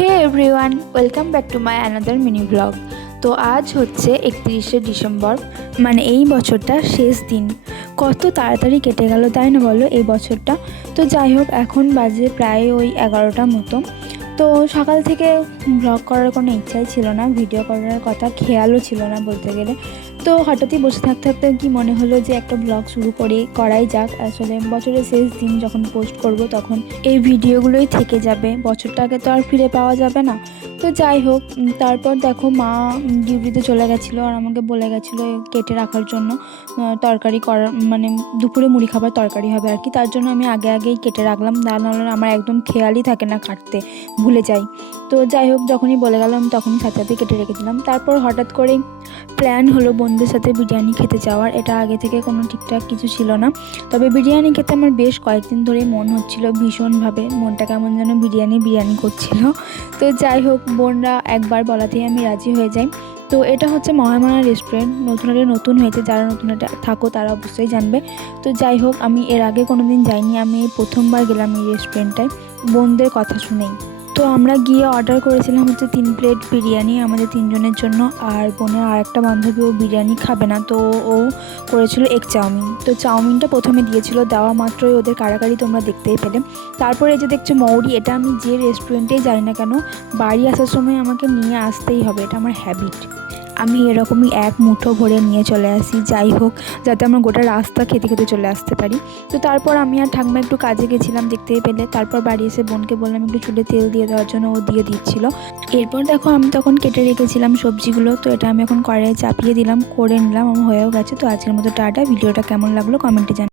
Hey everyone, welcome back to my another mini blog. তো আজ হচ্ছে 31শে ডিসেম্বর, মানে এই বছরটা শেষ দিন। কত তাড়াতাড়ি কেটে গেল তাই না বলো এই বছরটা। তো যাই হোক, এখন বাজে প্রায় ওই 11টার মতো। তো সকাল থেকে ব্লগ করার কোনো ইচ্ছাই ছিল না, ভিডিও করার কথা খেয়ালও ছিল না বলতে গেলে। তো হঠাৎই বসে থাকতে থাকতে কি মনে হলো যে একটা ব্লগ শুরু করাই যাক। আসলে বছরের শেষ দিন যখন পোস্ট করব তখন এই ভিডিওগুলোই থেকে যাবে, বছরটাকে তো আর ফিরে পাওয়া যাবে না। তো যাই হোক, তারপর দেখো মা ডিউটিতে চলে গেছিলো আর আমাকে বলে গেছিলো কেটে রাখার জন্য তরকারি করার, মানে দুপুরে মুড়ি খাবার তরকারি হবে আর কি। তার জন্য আমি আগেই কেটে রাখলাম, নাহলে আমার একদম খেয়ালই থাকে না কাটতে, ভুলে যাই। তো যাই হোক, যখনই বলে গেলাম তখনই সাথে কেটে রেখেছিলাম। তারপর হঠাৎ করেই প্ল্যান হলো বন্ধুদের সাথে বিরিয়ানি খেতে যাওয়ার। এটা আগে থেকে কোনো ঠিকঠাক কিছু ছিল না, তবে বিরিয়ানি খেতে আমার বেশ কয়েকদিন ধরেই মন হচ্ছিল ভীষণভাবে, মনটা কেমন যেন বিরিয়ানি করছিল। তো যাই হোক, বোনরা একবার বলাতেই আমি রাজি হয়ে যাই। তো এটা হচ্ছে মহামায়া রেস্টুরেন্ট, নতুন হয়েছে, যারা নতুন থাকো তারা অবশ্যই জানবে। তো যাই হোক, আমি এর আগে কোনো দিন যাইনি, আমি প্রথমবার গেলাম এই রেস্টুরেন্টটায় বোনদের কথা শুনেই। তো আমরা গিয়ে অর্ডার করেছিলাম হচ্ছে 3 প্লেট বিরিয়ানি আমাদের 3 জনের জন্য, আর বোনের আর একটা বান্ধবী ও বিরিয়ানি খাবে না, তো ও করেছিল এগ চাউমিন। তো চাউমিনটা প্রথমে দিয়েছিল, দেওয়া মাত্রই ওদের কাড়াকাড়ি তোমরা দেখতেই পেলে। তারপরে এই যে দেখছো মৌরি, এটা আমি যে রেস্টুরেন্টেই যাই না কেন বাড়ি আসার সময় আমাকে নিয়ে আসতেই হবে, এটা আমার হ্যাবিট। আমি এরকমই এক মুঠো ভরে নিয়ে চলে আসি, যাই হোক, যাতে আমরা গোটা রাস্তা খেতে চলে আসতে পারি। তো তারপর আমি আর ঠাম্মা একটু কাজে গেছিলাম, দেখতেই পেলে। তারপর বাড়ি এসে বোনকে বললাম একটু চুলে তেল দিয়ে দেওয়ার জন্য, ও দিয়ে দিচ্ছিল। এরপর দেখো, আমি তখন কেটে রেখেছিলাম সবজিগুলো, তো এটা আমি এখন কড়াইয়ে চাপিয়ে দিলাম, করে নিলাম, আমার হয়েও গেছে। তো আজকের মতো টাটা। ভিডিওটা কেমন লাগলো কমেন্টে জানাও।